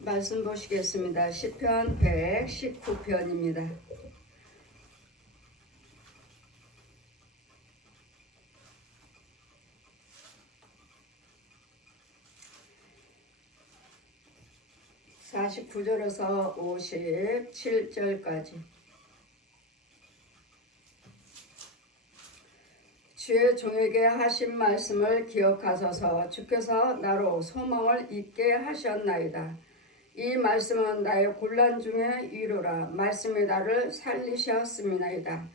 말씀 보시겠습니다. 시편 119편입니다. (49절에서) (57절까지) 주의 종에게 하신 말씀을 기억하소서. 주께서 나로 소망을 잊게 하셨나이다. 이 말씀은 나의 곤란 중에 위로라. 말씀이 나를 살리셨음이나이다.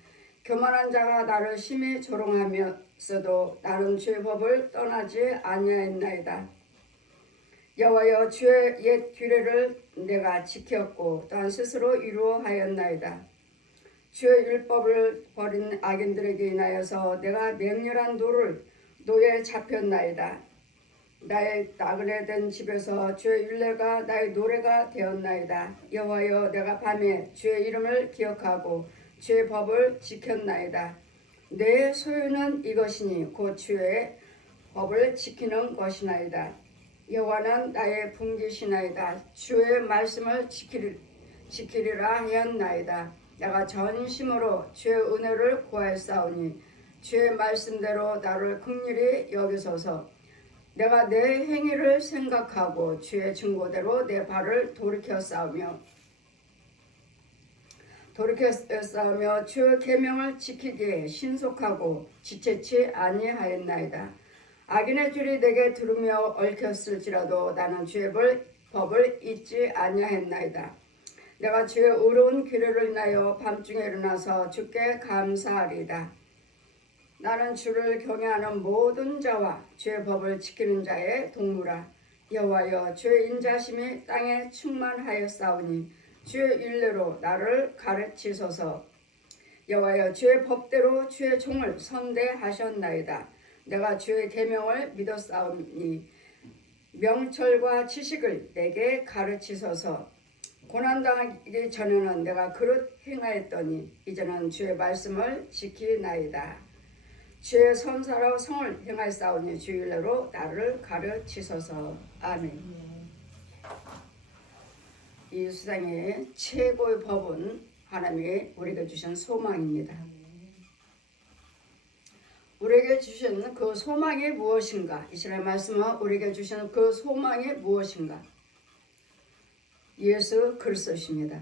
교만한 자가 나를 심히 조롱하면서도 나는 주의 법을 떠나지 아니하였나이다. 여호와여, 주의 옛 규례를 내가 지켰고 또한 스스로 이루어하였나이다. 주의 율법을 버린 악인들에게 인하여서 내가 맹렬한 노에 잡혔나이다. 나의 나그네 된 집에서 주의 율례가 나의 노래가 되었나이다. 여호와여, 내가 밤에 주의 이름을 기억하고 주의 법을 지켰나이다. 내 소유는 이것이니 곧 주의 법을 지키는 것이나이다. 여호와는 나의 분기시나이다. 주의 말씀을 지키리라 하였나이다. 내가 전심으로 주의 은혜를 구하였사오니 주의 말씀대로 나를 긍휼히 여기소서. 내가 내 행위를 생각하고 주의 증거대로 내 발을 돌이켰사오며 주의 계명을 지키기에 신속하고 지체치 아니하였나이다. 악인의 줄이 내게 들으며 얽혔을지라도 나는 주의 법을 잊지 아니하였나이다. 내가 주의 의로운 규례를 인하여 밤중에 일어나서 주께 감사하리이다. 나는 주를 경외하는 모든 자와 주의 법을 지키는 자의 동무라. 여호와여, 주의 인자심이 땅에 충만하였사오니 주의 율례로 나를 가르치소서. 여호와여, 주의 법대로 주의 종을 선대하셨나이다. 내가 주의 계명을 믿었사오니 명철과 지식을 내게 가르치소서. 고난당하기 전에는 내가 그릇 행하였더니 이제는 주의 말씀을 지키나이다. 주의 선사로 성을 행하였사오니 주의 율례로 나를 가르치소서. 아멘. 이 세상의 최고의 법은 하나님이 우리에게 주신 소망입니다. 우리에게 주신 그 소망이 무엇인가? 이스라엘 말씀은 우리에게 주신 그 소망이 무엇인가? 예수 그리스도십니다.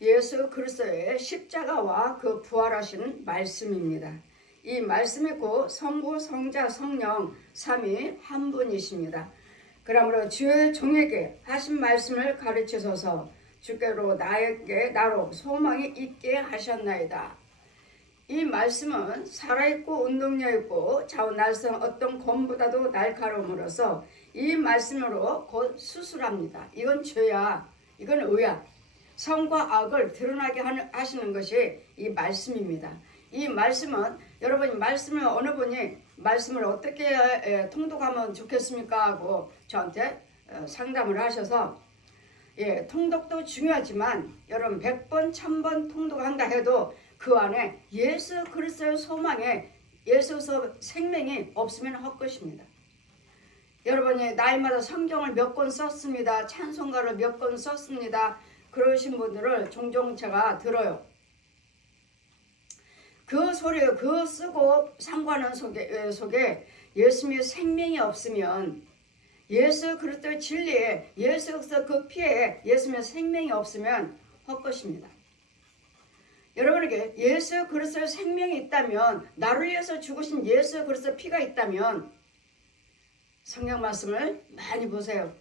예수 그리스도의 십자가와 그 부활하신 말씀입니다. 이 말씀이 곧 성부, 성자, 성령 삼위 한 분이십니다. 그러므로 주의 종에게 하신 말씀을 가르치소서. 주께로 나로 소망이 있게 하셨나이다. 이 말씀은 살아있고 운동력 있고 자원날성 어떤 검보다도 날카로움으로써 이 말씀으로 곧 수술합니다. 이건 죄야, 이건 의야. 선과 악을 드러나게 하시는 것이 이 말씀입니다. 이 말씀은 여러분이 말씀을 어느 분이 말씀을 어떻게 통독하면 좋겠습니까 하고 저한테 상담을 하셔서 통독도 중요하지만 여러분 100번 1000번 통독한다 해도 그 안에 예수 그리스도의 소망에 예수서 생명이 없으면 헛것입니다. 여러분이 나이마다 성경을 몇 권 썼습니다. 찬송가를 몇 권 썼습니다. 그러신 분들을 종종 제가 들어요. 그 소리를 그 쓰고 상관은 속에 예수님의 생명이 없으면 예수 그리스도의 진리에 예수 그리스도 그 피에 예수님의 생명이 없으면 헛것입니다. 여러분에게 예수 그리스도의 생명이 있다면 나를 위해서 죽으신 예수 그리스도의 피가 있다면 성경 말씀을 많이 보세요.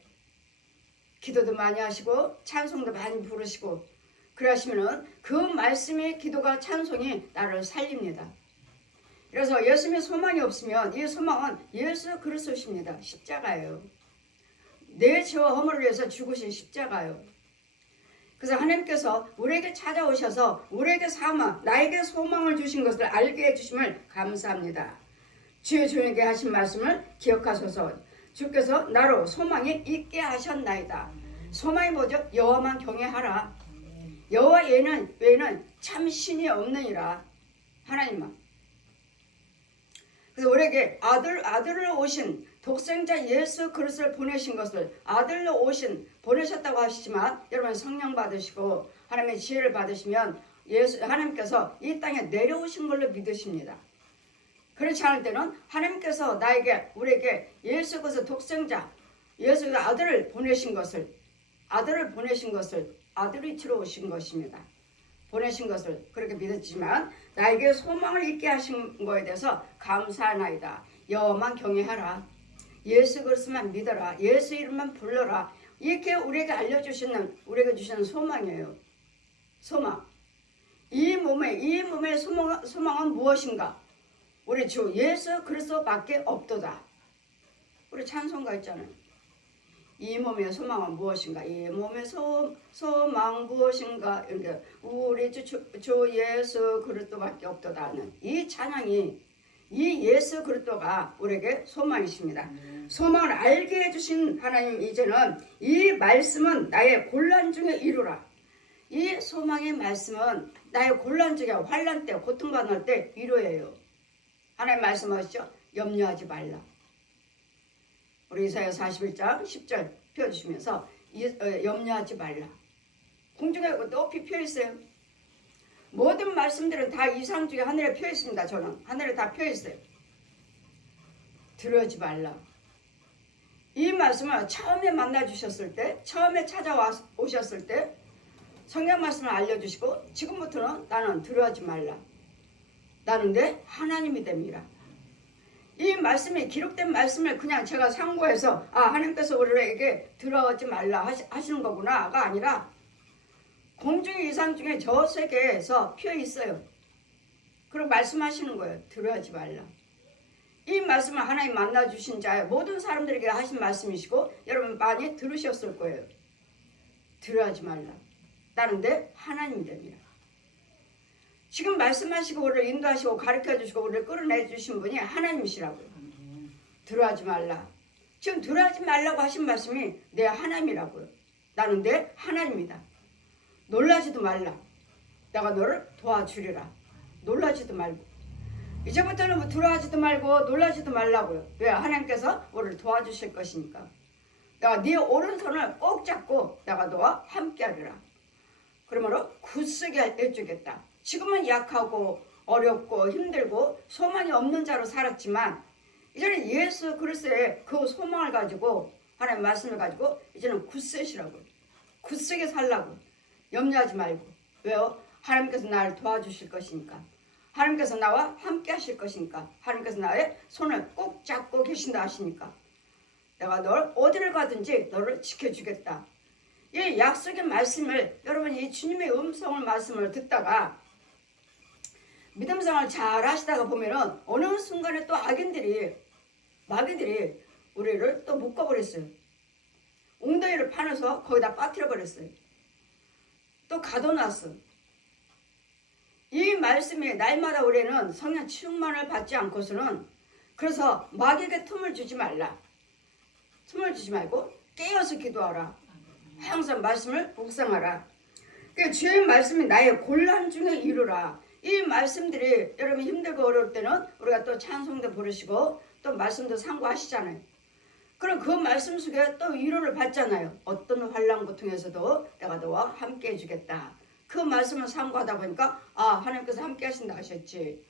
기도도 많이 하시고 찬송도 많이 부르시고 그래 하시면은 그 말씀이 기도가 찬송이 나를 살립니다. 그래서 예수님의 소망이 없으면 이 소망은 예수 그리스도십니다. 십자가예요. 내 죄와 허물을 위해서 죽으신 십자가예요. 그래서 하나님께서 우리에게 찾아오셔서 우리에게 나에게 소망을 주신 것을 알게 해주심을 감사합니다. 주의 종에게 하신 말씀을 기억하소서. 주께서 나로 소망이 있게 하셨나이다. 소망이 뭐죠? 여호와만 경외하라. 여호와 외에는 참 신이 없느니라. 하나님만. 그래서 우리에게 아들을 오신 독생자 예수 그리스도를 보내신 것을 아들로 오신 보내셨다고 하시지만 여러분 성령 받으시고 하나님의 지혜를 받으시면 하나님께서 이 땅에 내려오신 걸로 믿으십니다. 그렇지 않을 때는 하나님께서 우리에게 예수 그리스도 독생자 예수의 아들을 보내신 것을 아들이 치러 오신 것입니다. 보내신 것을 그렇게 믿었지만 나에게 소망을 있게 하신 거에 대해서 감사하나이다. 여호와만 경외하라. 예수 그리스도만 믿어라. 예수 이름만 불러라. 이렇게 우리에게 주시는 소망이에요. 소망. 이 몸의 소망은 무엇인가? 우리 주 예수 그리스도밖에 없도다. 우리 찬송가 있잖아요. 이 몸의 소망은 무엇인가? 이 몸의 소망 무엇인가? 이렇게 우리 주 예수 그리스도밖에 없도다는 이 찬양이 이 예수 그리스도가 우리에게 소망이십니다. 소망을 알게 해주신 하나님 이제는 이 말씀은 나의 곤란 중에 이루라. 이 소망의 말씀은 나의 곤란 중에 환난 때 고통받을 때 위로예요. 하나님 말씀하시죠. 염려하지 말라. 우리 이사야 41장 10절 펴주시면서 염려하지 말라. 공중에 높이 펴있어요. 모든 말씀들은 다 이상 중에 하늘에 펴있습니다. 저는 하늘에 다 펴있어요. 두려워하지 말라. 이 말씀을 처음에 만나주셨을 때 처음에 찾아오셨을 때 성경 말씀을 알려주시고 지금부터는 나는 두려워하지 말라. 나는 내 하나님이 됩니다. 이 말씀이 기록된 말씀을 그냥 제가 상고해서 하나님께서 우리에게 두려워하지 말라 하시는 거구나가 아니라 공중의 이상 중에 저 세계에서 피어 있어요. 그리고 말씀하시는 거예요. 두려워하지 말라. 이 말씀을 하나님 만나주신 자 모든 사람들에게 하신 말씀이시고 여러분 많이 들으셨을 거예요. 두려워하지 말라. 나는 내 하나님이 됩니다. 지금 말씀하시고 우리를 인도하시고 가르쳐주시고 우리를 끌어내주신 분이 하나님이시라고요. 두려워하지 말라. 지금 두려워하지 말라고 하신 말씀이 내 하나님이라고요. 나는 내 하나님이다. 놀라지도 말라. 내가 너를 도와주리라. 놀라지도 말고. 이제부터는 뭐 두려워하지도 말고 놀라지도 말라고요. 왜? 하나님께서 우리를 도와주실 것이니까. 내가 네 오른손을 꼭 잡고 내가 너와 함께하리라. 그러므로 굳세게 해주겠다. 지금은 약하고 어렵고 힘들고 소망이 없는 자로 살았지만 이제는 예수 그리스도의 그 소망을 가지고 하나님의 말씀을 가지고 이제는 굳세시라고. 굳세게 살라고. 염려하지 말고. 왜요? 하나님께서 나를 도와주실 것이니까. 하나님께서 나와 함께 하실 것이니까. 하나님께서 나의 손을 꼭 잡고 계신다 하시니까. 내가 널 어디를 가든지 너를 지켜주겠다. 이 약속의 말씀을 여러분 이 주님의 말씀을 듣다가 믿음생활 잘 하시다가 보면은 어느 순간에 또 마귀들이 우리를 또 묶어버렸어요. 웅덩이를 파내서 거기다 빠뜨려버렸어요. 또 가둬놨어. 이 말씀이 날마다 우리는 성령 충만을 받지 않고서는 그래서 마귀에게 틈을 주지 말라. 틈을 주지 말고 깨어서 기도하라. 항상 말씀을 묵상하라. 그러니까 주의 말씀이 나의 곤란 중에 이루라. 이 말씀들이 여러분 힘들고 어려울 때는 우리가 또 찬송도 부르시고 또 말씀도 상고하시잖아요. 그럼 그 말씀 속에 또 위로를 받잖아요. 어떤 환난 고통에서도 내가 너와 함께 해주겠다. 그 말씀을 상고하다 보니까 하나님께서 함께 하신다 하셨지.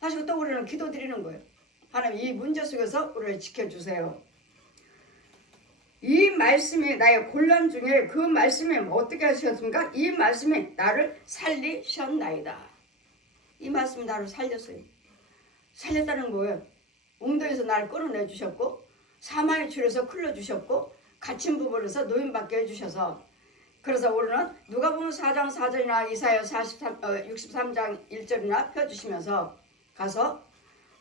하시고 또 우리는 기도 드리는 거예요. 하나님 이 문제 속에서 우리를 지켜주세요. 이 말씀이 나의 곤란 중에 그 말씀이 어떻게 하셨습니까? 이 말씀이 나를 살리셨나이다. 이 말씀이 나를 살렸어요. 살렸다는 거예요. 웅덩이에서 나를 끌어내 주셨고 사망의 줄에서 끌어주셨고 갇힌 부분에서 노인받게 해주셔서 그래서 우리는 누가복음 4장 4절이나 이사야 63장 1절이나 펴주시면서 가서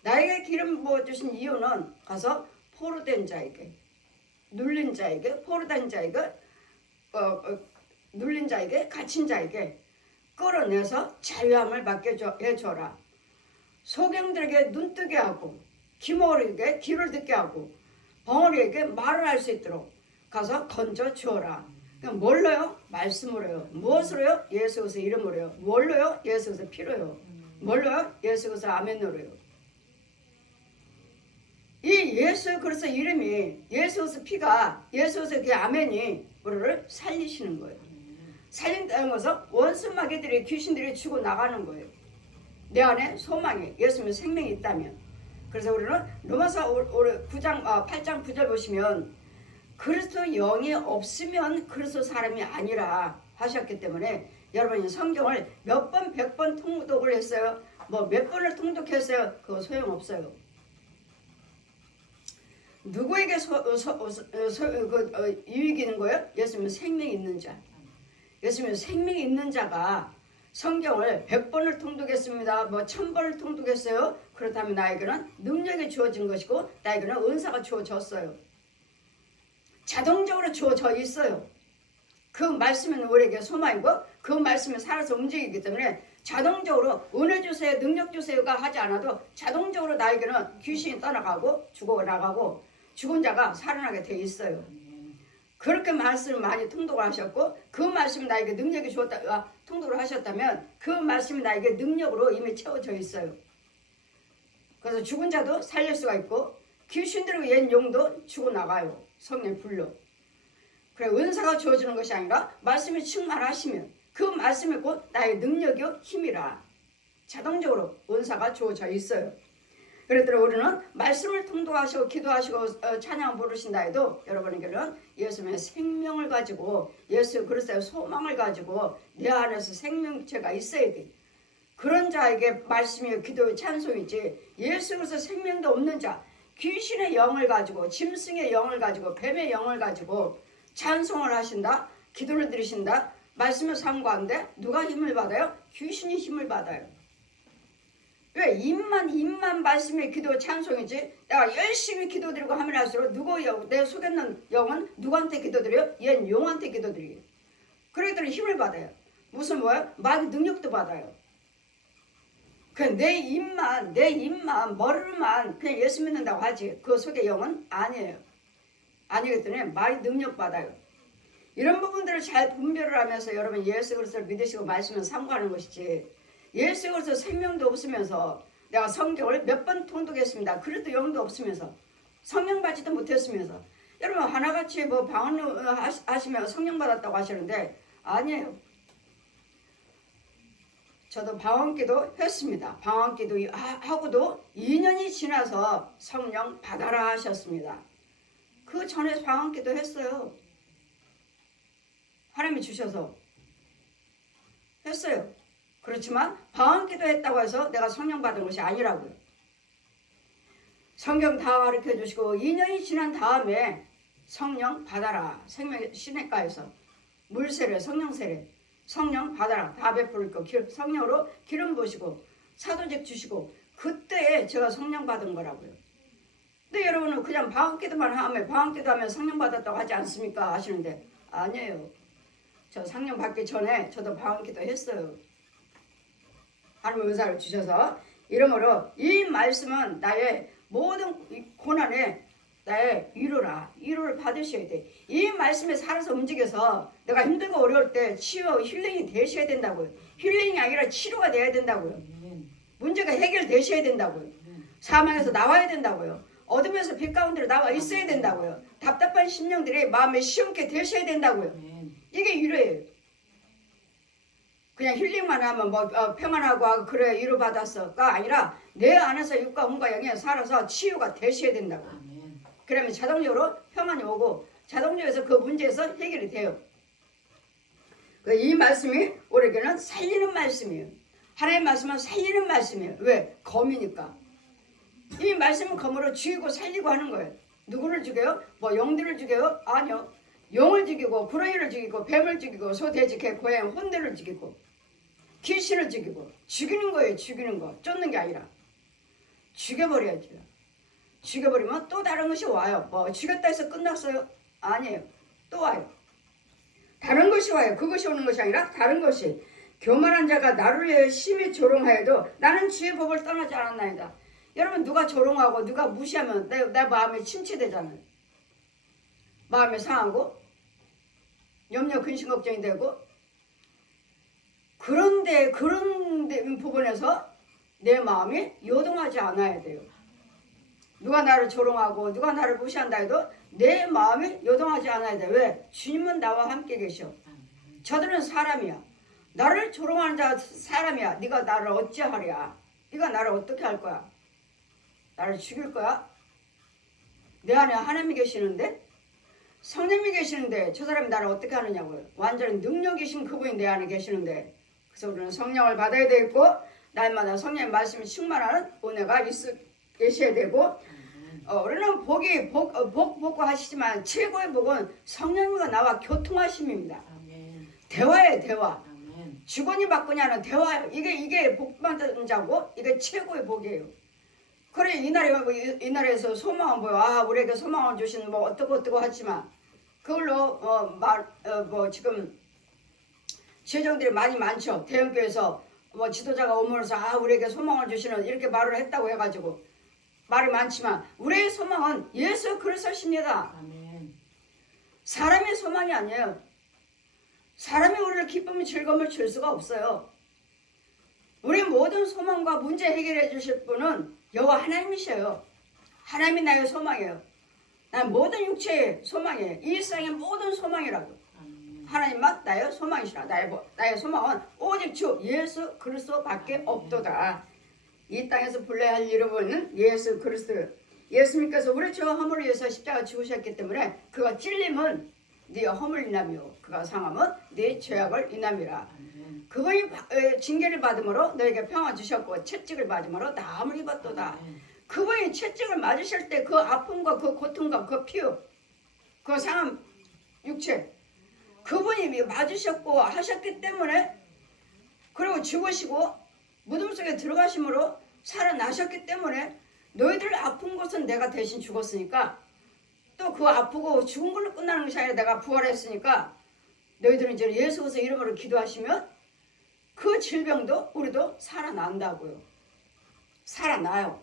나에게 기름 부어주신 이유는 가서 포로된 자에게 눌린 자에게 포로된 자에게 눌린 자에게 갇힌 자에게 끌어내서 자유함을 받게 해줘라. 소경들에게 눈뜨게 하고 기모리에게 귀를 듣게 하고 벙어리에게 말을 할 수 있도록 가서 건져 주어라. 그냥 뭘로요? 말씀으로요. 무엇으로요? 예수 그리스도 이름으로요. 뭘로요? 예수 그리스도 피로요. 뭘로요? 예수 그리스도 아멘으로요. 이 예수 그리스도 이름이 예수 그리스도 피가 예수 그리스도 그 아멘이 우리를 살리시는 거예요. 살린다는 것은 원수 마귀들이 귀신들이 치고 나가는 거예요. 내 안에 소망이 예수님의 생명이 있다면. 그래서 우리는 로마서 8장 9절 보시면 그리스도 영이 없으면 그리스도 사람이 아니라 하셨기 때문에 여러분이 성경을 몇 번, 100번 통독을 했어요. 뭐 몇 번을 통독했어요. 그거 소용없어요. 누구에게 유익이 있는 거예요? 예수님은 생명이 있는 자. 예수님은 생명이 있는 자가 성경을 100번을 통독했습니다. 뭐 1000번을 통독했어요. 그렇다면 나에게는 능력이 주어진 것이고 나에게는 은사가 주어졌어요. 자동적으로 주어져 있어요. 그 말씀은 우리에게 소망이고 그 말씀은 살아서 움직이기 때문에 자동적으로 은혜 주세요, 능력 주세요가 하지 않아도 자동적으로 나에게는 귀신이 떠나가고 죽어나가고 죽은 자가 살아나게 돼 있어요. 그렇게 말씀을 많이 통독을 하셨고 그 말씀이 나에게 능력이 주었다 통독을 하셨다면 그 말씀이 나에게 능력으로 이미 채워져 있어요. 그래서 죽은 자도 살릴 수가 있고 귀신들의 옛 용도 죽어나가요. 성령 불로. 그래 은사가 주어지는 것이 아니라 말씀이 충만하시면 그 말씀이 곧 나의 능력이요 힘이라 자동적으로 은사가 주어져 있어요. 그랬더니 우리는 말씀을 통독하시고 기도하시고 찬양 부르신다 해도 여러분에게는 예수님의 생명을 가지고 예수 그리스도의 소망을 가지고 내 안에서 생명체가 있어야 돼. 그런 자에게 말씀이 기도의 찬송이지 예수 그리스도 생명도 없는 자 귀신의 영을 가지고 짐승의 영을 가지고 뱀의 영을 가지고 찬송을 하신다 기도를 드리신다 말씀을 삼고하는데 누가 힘을 받아요? 귀신이 힘을 받아요. 왜? 입만 말씀의 기도 찬송이지 내가 열심히 기도드리고 하면 할수록 내 속에 있는 영은 누구한테 기도드려요? 얘는 용한테 기도드려요. 그러더니 힘을 받아요. 무슨 뭐예요? 마귀 능력도 받아요. 내 입만 머리로만 그냥 예수 믿는다고 하지 그 속에 영은 아니에요. 아니기 때문에 마귀 능력 받아요. 이런 부분들을 잘 분별을 하면서 여러분 예수 그리스도를 믿으시고 말씀을 삼가하는 것이지 예수 그리스도 생명도 없으면서 내가 성경을 몇 번 통독했습니다. 그래도 영도 없으면서 성령 받지도 못했으면서 여러분 하나같이 뭐 방언 하시면 성령 받았다고 하시는데 아니에요. 저도 방언기도 했습니다. 방언기도 하고도 2년이 지나서 성령 받아라 하셨습니다. 그 전에 방언기도 했어요. 하나님이 주셔서 했어요. 그렇지만 방언기도 했다고 해서 내가 성령 받은 것이 아니라고요. 성경 다 가르쳐 주시고 2년이 지난 다음에 성령 받아라. 생명 시내가에서 물 세례, 성령 세례, 성령 받아라. 다 베풀 거 성령으로 기름 부으시고 사도직 주시고 그때 제가 성령 받은 거라고요. 근데 여러분은 그냥 방언기도만 하면 방언기도 하면 성령 받았다고 하지 않습니까? 하시는데 아니에요. 저 성령 받기 전에 저도 방언기도 했어요. 하나님 은사를 주셔서 이러므로 이 말씀은 나의 모든 고난에 나의 위로를 받으셔야 돼. 이 말씀에 살아서 움직여서 내가 힘들고 어려울 때 치유 힐링이 되셔야 된다고요. 힐링이 아니라 치료가 돼야 된다고요. 문제가 해결되셔야 된다고요. 사망에서 나와야 된다고요. 어둠에서 빛 가운데로 나와 있어야 된다고요. 답답한 심령들이 마음에 시원케 되셔야 된다고요. 이게 위로예요. 그냥 힐링만 하면 뭐 평안하고 그래 위로받았어가 아니라 내 안에서 육과 혼과 영에 살아서 치유가 되셔야 된다고. 그러면 자동적으로 평안이 오고 자동적으로 그 문제에서 해결이 돼요. 이 말씀이 우리에게는 살리는 말씀이에요. 하나님의 말씀은 살리는 말씀이에요. 왜? 검이니까. 이 말씀은 검으로 죽이고 살리고 하는 거예요. 누구를 죽여요? 뭐 영들을 죽여요? 아니요. 용을 죽이고 구렁이를 죽이고 뱀을 죽이고 소, 돼지, 개, 고양, 혼들을 죽이고 귀신을 죽이고 죽이는 거예요. 죽이는 거. 쫓는 게 아니라 죽여버려야죠. 죽여버리면 또 다른 것이 와요. 뭐 죽였다 해서 끝났어요? 아니에요. 또 와요. 다른 것이 와요. 그것이 오는 것이 아니라 다른 것이. 교만한 자가 나를 위해 심히 조롱하여도 나는 주의 법을 떠나지 않았나이다. 여러분 누가 조롱하고 누가 무시하면 내 마음이 침체되잖아요. 마음이 상하고 염려 근심 걱정이 되고 그런데 그런 부분에서 내 마음이 요동하지 않아야 돼요. 누가 나를 조롱하고 누가 나를 무시한다 해도 내 마음이 요동하지 않아야 돼. 왜? 주님은 나와 함께 계셔. 저들은 사람이야. 나를 조롱하는 자 사람이야. 네가 나를 어찌하랴. 네가 나를 어떻게 할 거야? 나를 죽일 거야? 내 안에 하나님이 계시는데? 성령이 계시는데 저 사람이 나를 어떻게 하느냐고요. 완전히 능력이신 그분이 내 안에 계시는데, 그래서 우리는 성령을 받아야 되고 날마다 성령의 말씀이 충만하는 은혜가 계셔야 되고, 우리는 복 하시지만 최고의 복은 성령님과 나와 교통하심입니다. 대화예요, 대화. 주거니 받거냐는 대화예요. 이게 복 받는 자고 이게 최고의 복이에요. 그래 이 나라에서 소망은 뭐야? 우리에게 소망을 주신 뭐 어떻고 하지만 그걸로 지금 재정들이 많이 많죠. 대형교회에서 뭐 지도자가 오면서 우리에게 소망을 주시는 이렇게 말을 했다고 해가지고 말이 많지만 우리의 소망은 예수 그리스도십니다. 사람의 소망이 아니에요. 사람이 우리를 기쁨 즐거움을 줄 수가 없어요. 우리 모든 소망과 문제 해결해 주실 분은 여호와 하나님이셔요. 하나님이 나의 소망이에요. 난 모든 육체의 소망이에요. 이 세상의 모든 소망이라고. 하나님만 나의 소망이시라. 나의 소망은 오직 주 예수 그리스도밖에 없도다. 이 땅에서 불러야 할 이름은 예수 그리스도. 예수님께서 우리 죄와 허물을 위해서 십자가 죽으셨기 때문에 그가 찔림은 네 허물 인함이요 그가 상함은 네 죄악을 인함이라. 그분이 징계를 받음으로 너에게 평화 주셨고 채찍을 맞음으로 나음을 입었도다. 그분이 채찍을 맞으실 때 그 아픔과 그 고통과 그 피우 그 상함 육체 그분이 맞으셨고 하셨기 때문에, 그리고 죽으시고 무덤 속에 들어가심으로 살아나셨기 때문에 너희들 아픈 것은 내가 대신 죽었으니까 또 그 아프고 죽은 걸로 끝나는 것이 아니라 내가 부활했으니까 너희들은 이제 예수 그리스도 이름으로 기도하시면 그 질병도 우리도 살아난다고요. 살아나요.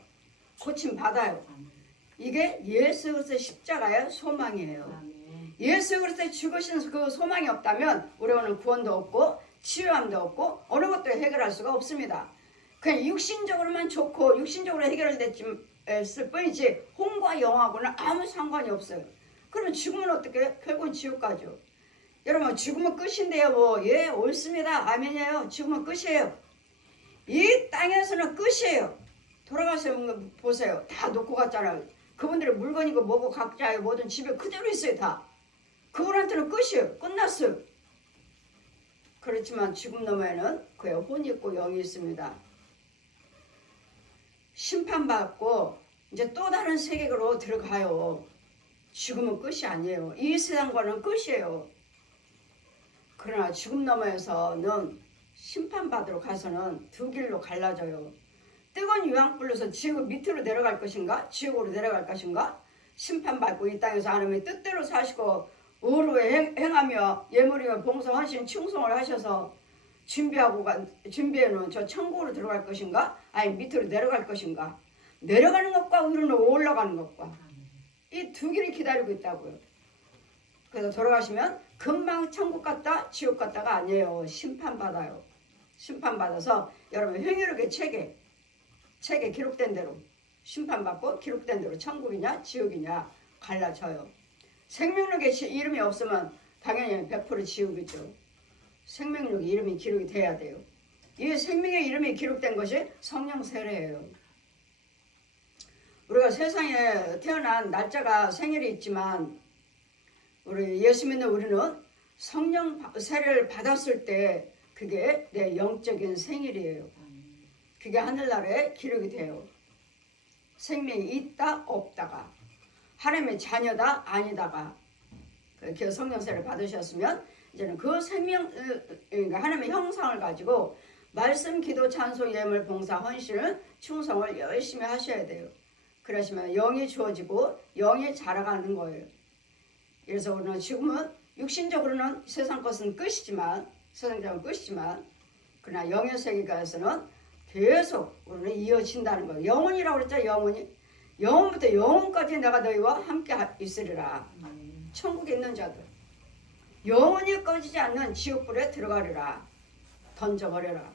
고침 받아요. 이게 예수 그리스도 십자가의 소망이에요. 예수 그리스도 죽으신 그 소망이 없다면 우리는 구원도 없고 치유함도 없고 어느 것도 해결할 수가 없습니다. 그냥 육신적으로만 좋고 육신적으로 해결됐을 뿐이지 혼과 영하고는 아무 상관이 없어요. 그러면 죽으면 어떻게? 결국은 지옥 가죠. 여러분 죽으면 끝인데요. 예, 옳습니다. 아멘이에요. 죽으면 끝이에요. 이 땅에서는 끝이에요. 돌아가서 보세요. 다 놓고 갔잖아요. 그분들의 물건이고 뭐고 각자의 모든 집에 그대로 있어요. 다. 그분한테는 끝이에요. 끝났어요. 그렇지만 죽음 너머에는 그의 혼이 있고 영이 있습니다. 심판받고 이제 또 다른 세계로 들어가요. 죽음은 끝이 아니에요. 이 세상과는 끝이에요. 그러나 죽음 너머에서는 심판받으러 가서는 두 길로 갈라져요. 뜨거운 유황불로서 지옥 밑으로 내려갈 것인가? 지옥으로 내려갈 것인가? 심판받고 이 땅에서 하나님의 뜻대로 사시고 의로 행하며 예물이며 봉사 헌신 충성을 하셔서 준비해놓은 저 천국으로 들어갈 것인가? 아니 밑으로 내려갈 것인가? 내려가는 것과 위로 올라가는 것과 이 두 길이 기다리고 있다고요. 그래서 돌아가시면 금방 천국 갔다 지옥 갔다가 아니에요. 심판받아요. 심판받아서 여러분 행위력의 책에 기록된 대로 심판받고 기록된 대로 천국이냐 지옥이냐 갈라져요. 생명력의 이름이 없으면 당연히 100% 지옥이죠. 생명력 이름이 기록이 돼야 돼요. 이 생명의 이름이 기록된 것이 성령 세례예요. 우리가 세상에 태어난 날짜가 생일이 있지만 우리 예수 믿는 우리는 성령 세례를 받았을 때 그게 내 영적인 생일이에요. 그게 하늘나라에 기록이 돼요. 생명이 있다 없다가 하나님의 자녀다 아니다가 그 성령 세례를 받으셨으면 이제는 그 생명 그러니까 하나님의 형상을 가지고 말씀, 기도, 찬송, 예물, 봉사, 헌신을 충성을 열심히 하셔야 돼요. 그러시면 영이 주어지고 영이 자라가는 거예요. 그래서 우리는 지금은 육신적으로는 세상 것은 끝이지만 세상적으로는 끝이지만 그러나 영의 세계에서는 계속 우리는 이어진다는 거예요. 영원이라고 그랬죠. 영원부터 영원까지 내가 너희와 함께 있으리라. 천국에 있는 자들 영원히 꺼지지 않는 지옥불에 들어가리라. 던져버려라.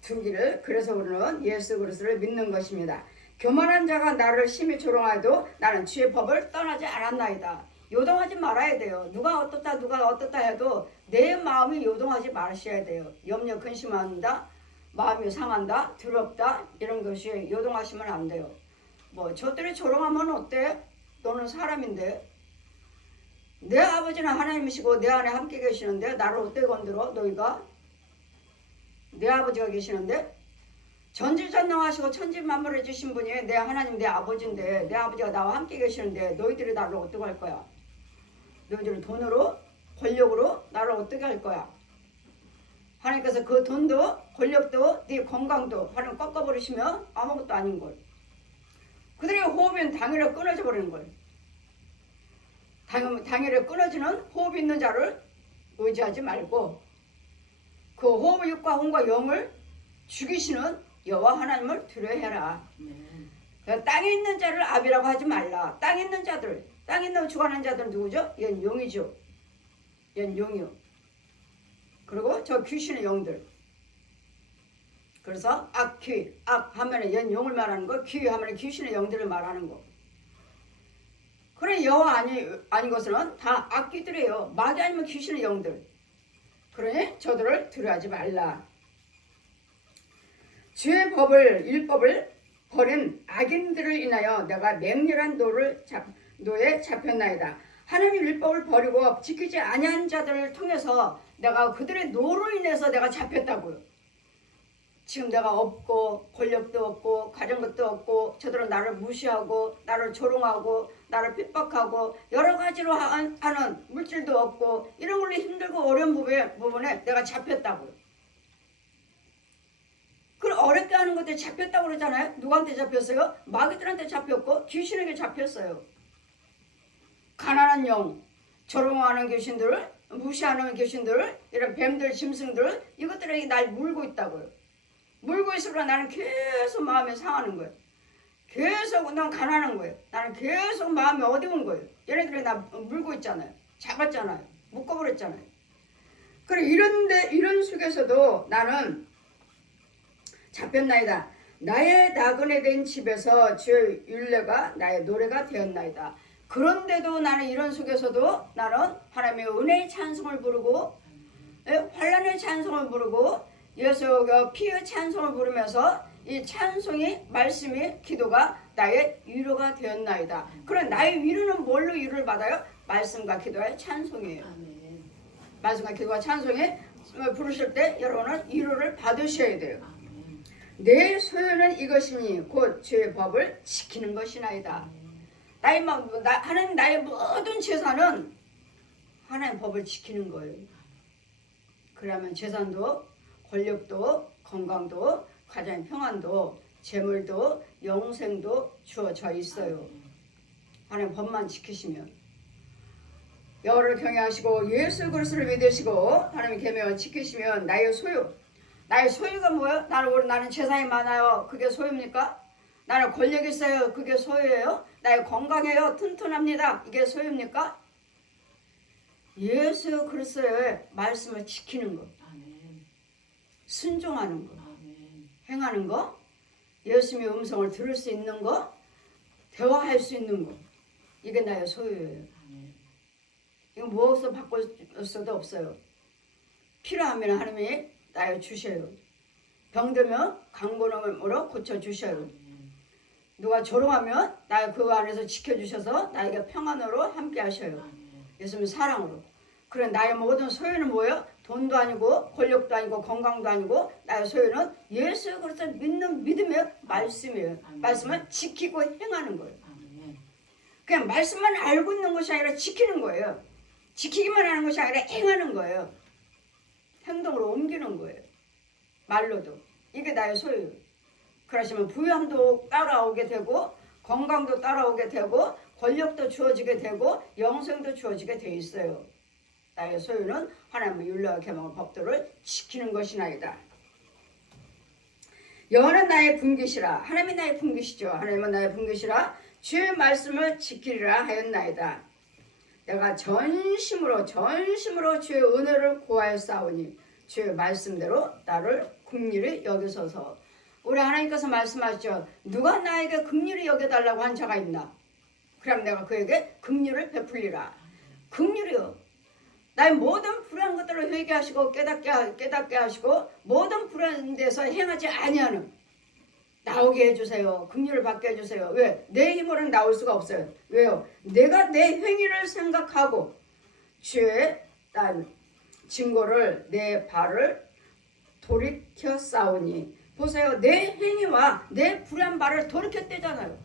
두 길을 그래서 우리는 예수 그리스도를 믿는 것입니다. 교만한 자가 나를 심히 조롱하여도 나는 주의 법을 떠나지 않았나이다. 요동하지 말아야 돼요. 누가 어떻다 해도 내 마음이 요동하지 마셔야 돼요. 염려 근심한다, 마음이 상한다, 두렵다 이런 것이 요동하시면 안 돼요. 뭐 저들이 조롱하면 어때? 너는 사람인데. 내 아버지는 하나님이시고 내 안에 함께 계시는데 나를 어떻게 건드려? 너희가? 내 아버지가 계시는데? 전지전능하시고 천지만물을 주신 분이 내 하나님 내 아버지인데 내 아버지가 나와 함께 계시는데 너희들이 나를 어떻게 할 거야? 너희들은 돈으로 권력으로 나를 어떻게 할 거야? 하나님께서 그 돈도 권력도 네 건강도 하나님 꺾어버리시면 아무것도 아닌 걸. 그들의 호흡은 당일에 끊어져 버리는 걸. 당일에 끊어지는 호흡 있는 자를 의지하지 말고 그 호흡의 육과 혼과 영을 죽이시는 여호와 하나님을 두려워해라. 땅에 있는 자를 아비라고 하지 말라. 땅에 있는 자들, 땅에 있는 죽어가는 자들 누구죠? 얜 용이죠. 얜 용이요. 그리고 저 귀신의 영들. 그래서 악귀, 악 하면은 얜 용을 말하는 거, 귀 하면은 귀신의 영들을 말하는 거. 그래 여호와 아닌 것은 다 악귀들이에요. 마귀 아니면 귀신의 영들. 그러니 저들을 두려워하지 말라. 주의 법을 율법을 버린 악인들을 인하여 내가 맹렬한 노에 잡혔나이다. 하나님의 율법을 버리고 지키지 아니한 자들을 통해서 내가 그들의 노로 인해서 내가 잡혔다고요. 지금 내가 없고 권력도 없고 가진 것도 없고 저들은 나를 무시하고 나를 조롱하고 나를 핍박하고 여러 가지로 하는 물질도 없고 이런 걸로 힘들고 어려운 부분에 내가 잡혔다고요. 그걸 어렵게 하는 것들 잡혔다고 그러잖아요. 누구한테 잡혔어요? 마귀들한테 잡혔고 귀신에게 잡혔어요. 가난한 영, 조롱하는 귀신들, 무시하는 귀신들, 이런 뱀들, 짐승들 이것들에게 날 물고 있다고요. 물고 있으므로 나는 계속 마음이 상하는 거예요. 계속 난 가난한 거예요. 나는 계속 마음이 어두운 거예요. 얘네들이 나 물고 있잖아요. 잡았잖아요. 묶어버렸잖아요. 그래 이런 속에서도 나는 잡혔나이다. 나의 나그네 된 집에서 주의 율례가 나의 노래가 되었나이다. 그런데도 나는 이런 속에서도 나는 하나님의 은혜의 찬송을 부르고 환난의 찬송을 부르고 예수의 피의 찬송을 부르면서 이 찬송이 말씀이 기도가 나의 위로가 되었나이다. 그럼 나의 위로는 뭘로 위로를 받아요? 말씀과 기도의 찬송이에요. 아멘. 말씀과 기도와 찬송에 부르실 때 여러분은 위로를 받으셔야 돼요. 아멘. 내 소유는 이것이니 곧 주의 법을 지키는 것이나이다. 하나님 나의 모든 재산은 하나님의 법을 지키는 거예요. 그러면 재산도 권력도 건강도 가정의 평안도 재물도 영생도 주어져 있어요. 하나님 법만 지키시면 여호와를 경외하시고 예수 그리스도를 믿으시고 하나님의 계명을 지키시면 나의 소유가 뭐예요? 나는 재산이 많아요. 그게 소유입니까? 나는 권력이 있어요. 그게 소유예요? 나의 건강해요. 튼튼합니다. 이게 소유입니까? 예수 그리스도의 말씀을 지키는 것. 순종하는 거, 행하는 거, 예수님의 음성을 들을 수 있는 거, 대화할 수 있는 거, 이게 나의 소유예요. 이거 무엇을 바꿀 수도 없어요. 필요하면 하나님이 나의 주셔요. 병들면 강건함으로 고쳐주셔요. 누가 조롱하면 나 그 안에서 지켜주셔서 나에게 평안으로 함께 하셔요. 예수님의 사랑으로. 그래 나의 모든 소유는 뭐예요? 돈도 아니고 권력도 아니고 건강도 아니고 나의 소유는 예수 그리스도 믿는 믿음의 말씀이에요. 아멘. 말씀을 지키고 행하는 거예요. 아멘. 그냥 말씀만 알고 있는 것이 아니라 지키는 거예요. 지키기만 하는 것이 아니라 행하는 거예요. 행동으로 옮기는 거예요. 말로도. 이게 나의 소유. 그러시면 부유함도 따라오게 되고 건강도 따라오게 되고 권력도 주어지게 되고 영생도 주어지게 돼 있어요. 나의 소유는 하나님의 율례와 계명과 법도를 지키는 것이나이다. 여호와는 나의 분깃이라. 하나님이 나의 분깃이죠. 하나님은 나의 분깃이라. 주의 말씀을 지키리라 하였나이다. 내가 전심으로 주의 은혜를 구하였사오니 주의 말씀대로 나를 긍휼히 여기소서. 우리 하나님께서 말씀하셨죠. 누가 나에게 긍휼히 여겨달라고 한 자가 있나? 그럼 내가 그에게 긍휼을 베풀리라. 긍휼이요. 나의 모든 불의한 것들을 회개하시고 깨닫게 하시고 모든 불의한 데서 행하지 아니하는 나오게 해주세요. 긍휼을 받게 해주세요. 왜? 내 힘으로는 나올 수가 없어요. 왜요? 내가 내 행위를 생각하고 주의 난 증거를 내 발을 돌이켜 싸우니 보세요. 내 행위와 내 불의한 발을 돌이켰대잖아요.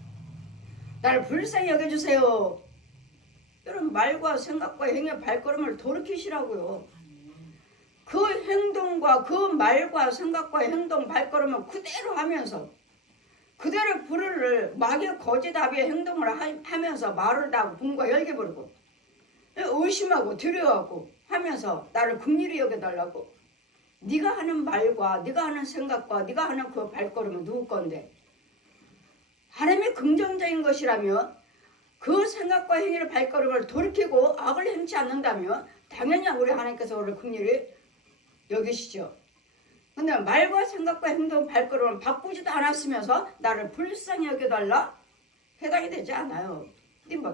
나를 불쌍히 여겨주세요. 여러분 말과 생각과 행위의 발걸음을 돌이키시라고요. 그 행동과 그 말과 생각과 행동 발걸음을 그대로 하면서 그대로 불을 마귀의 거짓아비의 행동을 하면서 말을 다 분과 열게 부르고 의심하고 두려워하고 하면서 나를 긍휼히 여겨달라고. 네가 하는 말과 네가 하는 생각과 네가 하는 그 발걸음은 누구 건데? 하나님의 긍정적인 것이라면 그 생각과 행위를 발걸음을 돌이키고 악을 행치 않는다면 당연히 우리 하나님께서 우리를 긍휼히 여기시죠. 근데 말과 생각과 행동 발걸음을 바꾸지도 않았으면서 나를 불쌍히 여겨달라? 해당이 되지 않아요.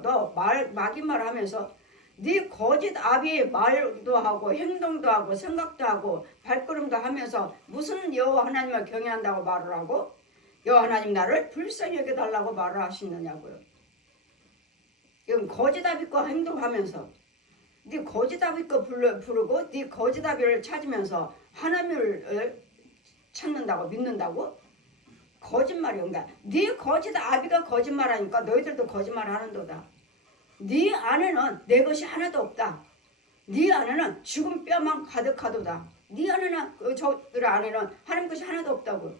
너 마귀 말하면서 네 거짓 아비의 말도 하고 행동도 하고 생각도 하고 발걸음도 하면서 무슨 여호와 하나님을 경외한다고 말을 하고 여호와 하나님 나를 불쌍히 여겨달라고 말을 하시느냐고요. 이건 거짓 아비과 행동하면서 네 거짓 아비과 부르고 네 거짓 아비를 찾으면서 하나님을 찾는다고 믿는다고? 거짓말이야. 그러니까 네 거짓 아비가 거짓말하니까 너희들도 거짓말하는도다. 네 안에는 내 것이 하나도 없다. 네 안에는 죽은 뼈만 가득하도다. 네 안에는 저들 안에는 하나님 것이 하나도 없다고.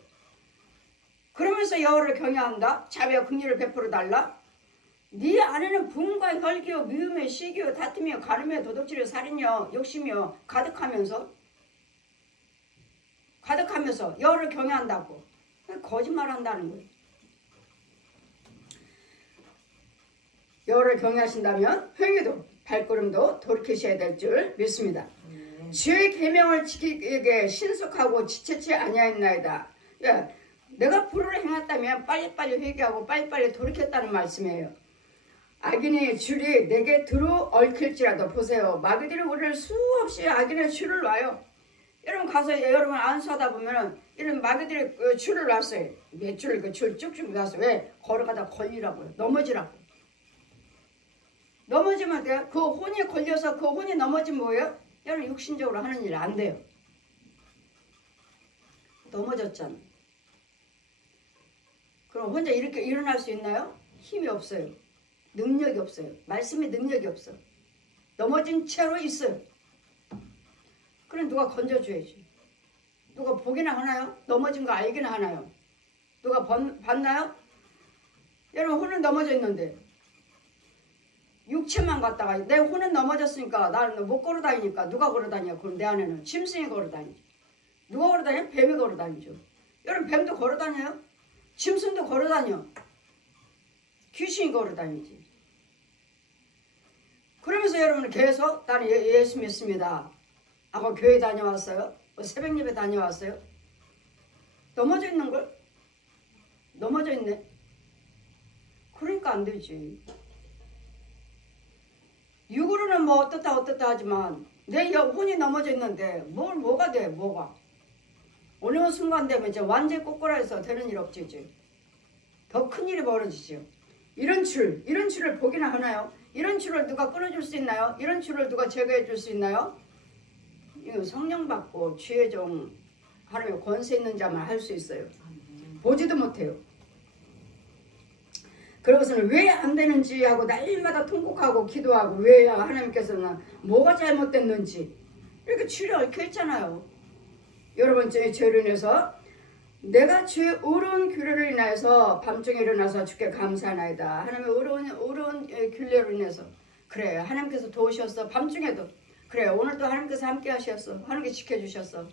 그러면서 여호와를 경외한다. 자비와 긍휼을 베풀어 달라. 네 안에는 분과 혈기요 미움에 시기요 다툼이요 가늠이요 도둑질이요 살인이요 욕심이요 가득하면서 여호와를 경외한다고. 거짓말한다는 거예요. 여호와를 경외하신다면 행위도 발걸음도 돌이키셔야 될 줄 믿습니다. 주의 계명을 지키기에 신속하고 지체치 아니하였나이다. 예, 내가 불의를 행했다면 빨리빨리 회개하고 빨리빨리 돌이켰다는 말씀이에요. 악인의 줄이 내게 들어 얽힐지라도 보세요. 마귀들이 우리를 수없이 악인의 줄을 놔요. 여러분 가서 여러분 안수하다 보면은 이런 마귀들이 줄을 놨어요. 몇 줄 그 줄 쭉쭉 놨어요. 왜? 걸어가다 걸리라고요. 넘어지라고. 넘어지면 돼요. 그 혼이 걸려서 그 혼이 넘어지면 뭐예요? 여러분 육신적으로 하는 일 안 돼요. 넘어졌잖아. 그럼 혼자 이렇게 일어날 수 있나요? 힘이 없어요. 능력이 없어요. 말씀에 능력이 없어. 넘어진 채로 있어요. 그럼 누가 건져줘야지. 누가 보기나 하나요? 넘어진 거 알기나 하나요? 누가 봤나요? 여러분 혼은 넘어져 있는데 육체만 갔다가 내 혼은 넘어졌으니까 나는 못 걸어다니니까 누가 걸어다녀? 그럼 내 안에는 짐승이 걸어다니죠. 누가 걸어다녀? 뱀이 걸어다니죠. 여러분 뱀도 걸어다녀요? 짐승도 걸어다녀. 귀신이 걸어다니지. 그러면서 여러분은 계속 나는 예수 믿습니다 하고 교회 다녀왔어요? 새벽 예배 다녀왔어요? 넘어져 있는 걸? 넘어져 있네. 그러니까 안 되지. 육으로는 뭐 어떻다 하지만 내 혼이 넘어져 있는데 뭐가 돼? 뭐가? 어느 순간 되면 이제 완전히 꼬꾸라해서 되는 일 없지 이제. 더 큰 일이 벌어지죠. 이런 줄을 보기나 하나요? 이런 줄을 누가 끊어줄 수 있나요? 이런 줄을 누가 제거해 줄 수 있나요? 이거 성령 받고 주의 종 하나님의 권세 있는 자만 할 수 있어요. 보지도 못해요. 그러고서는 왜 안 되는지 하고 날마다 통곡하고 기도하고 왜 하나님께서는 뭐가 잘못됐는지 이렇게 줄이 얽혀 있잖아요. 여러분 죄로 인해서 내가 주의 의로운 규례를 인하여서 밤중에 일어나서 주께 감사하나이다. 하나님의 의로운 규례로 인해서 그래 하나님께서 도우셨어. 밤중에도 그래 오늘도 하나님께서 함께 하셨어. 하나님께 지켜주셨어.